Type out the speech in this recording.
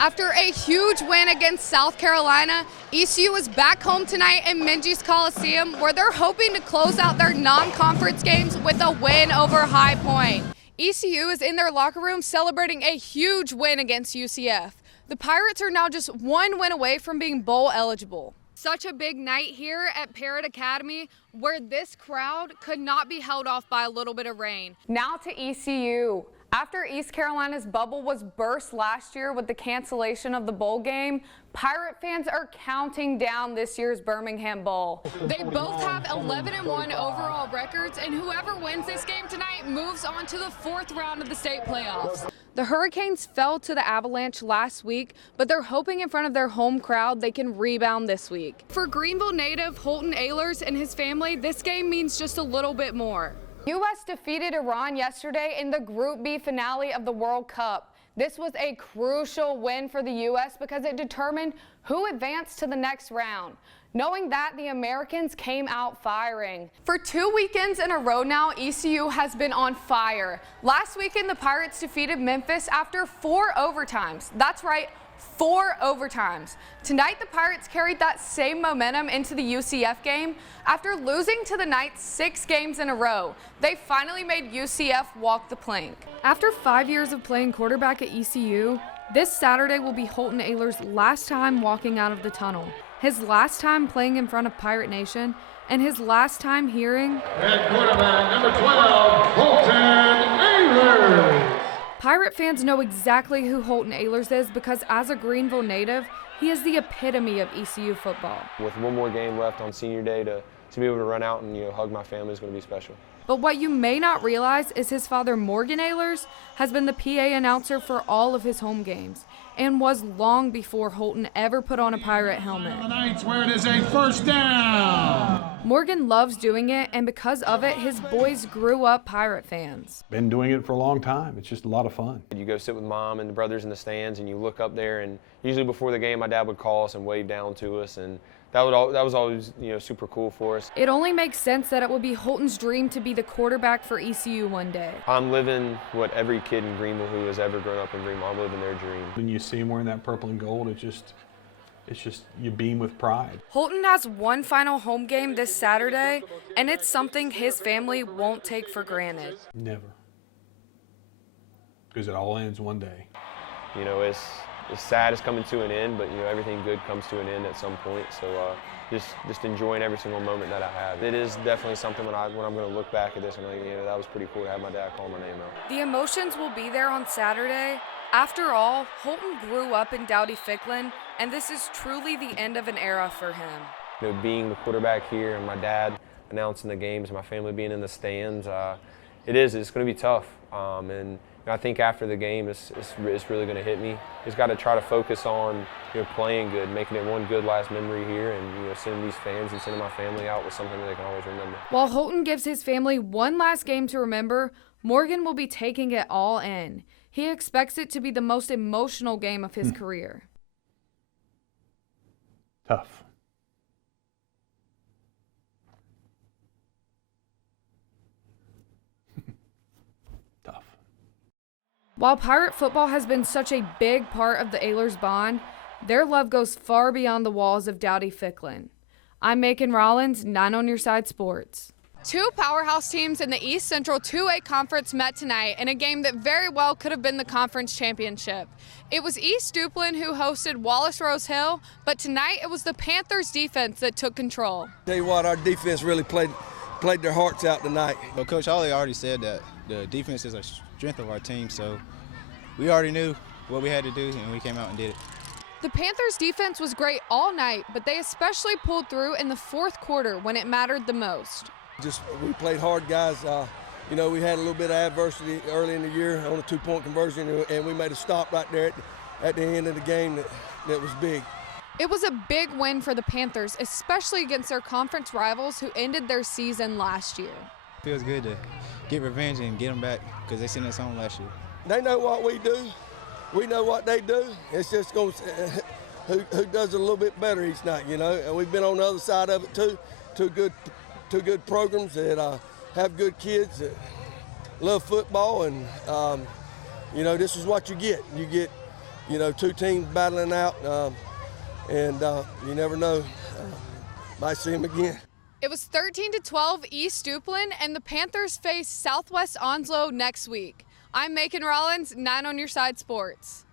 After a huge win against South Carolina, ECU is back home tonight in Minges Coliseum, where they're hoping to close out their non-conference games with a win over High Point. ECU is in their locker room celebrating a huge win against UCF. The Pirates are now just one win away from being bowl eligible. Such a big night here at Parrott Academy, where this crowd could not be held off by a little bit of rain. Now to ECU. After East Carolina's bubble was burst last year with the cancellation of the bowl game, Pirate fans are counting down this year's Birmingham Bowl. They both have 11-1 overall records, and whoever wins this game tonight moves on to the fourth round of the state playoffs. The Hurricanes fell to the Avalanche last week, but they're hoping in front of their home crowd they can rebound this week. For Greenville native Holton Ehlers and his family, this game means just a little bit more. U.S. defeated Iran yesterday in the Group B finale of the World Cup. This was a crucial win for the U.S. because it determined who advanced to the next round. Knowing that, the Americans came out firing. For 2 weekends in a row now, ECU has been on fire. Last weekend, the Pirates defeated Memphis after 4 overtimes. That's right, 4 overtimes. Tonight, the Pirates carried that same momentum into the UCF game. After losing to the Knights 6 games in a row, they finally made UCF walk the plank. After 5 years of playing quarterback at ECU, this Saturday will be Holton Ehlers' last time walking out of the tunnel, his last time playing in front of Pirate Nation, and his last time hearing, "At quarterback, number 12, Holton Ehlers." Pirate fans know exactly who Holton Ehlers is because as a Greenville native, he is the epitome of ECU football. With one more game left on senior day to be able to run out and hug my family is going to be special. But what you may not realize is his father, Morgan Ehlers, has been the PA announcer for all of his home games and was long before Holton ever put on a Pirate helmet. Where it is a first down. Morgan loves doing it, and because of it, his boys grew up Pirate fans. Been doing it for a long time. It's just a lot of fun. You go sit with mom and the brothers in the stands and you look up there, and usually before the game my dad would call us and wave down to us, and that was always super cool for us. It only makes sense that it would be Holton's dream to be the quarterback for ECU one day. I'm living what every kid in Greenville who has ever grown up in Greenville, I'm living their dream. When you see him wearing that purple and gold, it's just you beam with pride. Holton has one final home game this Saturday, and it's something his family won't take for granted. Never. Because it all ends one day. It's sad it's coming to an end, but everything good comes to an end at some point. So just enjoying every single moment that I have. It is definitely something when I'm going to look back at this and that was pretty cool to have my dad call my name out. The emotions will be there on Saturday. After all, Holton grew up in Dowdy-Ficklen, and this is truly the end of an era for him. Being the quarterback here and my dad announcing the games and my family being in the stands, it's going to be tough. And I think after the game, it's really going to hit me. Just got to try to focus on playing good, making it one good last memory here, and sending these fans and sending my family out with something that they can always remember. While Holton gives his family one last game to remember, Morgan will be taking it all in. He expects it to be the most emotional game of his career. Tough. Tough. While Pirate football has been such a big part of the Ehlers bond, their love goes far beyond the walls of Dowdy-Ficklen. I'm MACON Rollans, 9 on Your Side Sports. 2 powerhouse teams in the East Central 2A Conference met tonight in a game that very well could have been the conference championship. It was East Duplin who hosted Wallace Rose Hill, but tonight it was the Panthers defense that took control. Tell you what, our defense really played their hearts out tonight. Well, Coach Hawley already said that the defense is a strength of our team, so we already knew what we had to do, and we came out and did it. The Panthers defense was great all night, but they especially pulled through in the fourth quarter when it mattered the most. We played hard, guys. We had a little bit of adversity early in the year on a 2-point conversion, and we made a stop right there at the end of the game that was big. It was a big win for the Panthers, especially against their conference rivals who ended their season last year. It feels good to get revenge and get them back because they sent us home last year. They know what we do. We know what they do. It's just going who does it a little bit better each night, And we've been on the other side of it too. Two good programs that have good kids that love football, and this is what you get. You you know, two teams battling out, and you never know. Might see them again. It was 13-12 East Duplin, and the Panthers face Southwest Onslow next week. I'm MACON Rollans, 9 on Your Side Sports.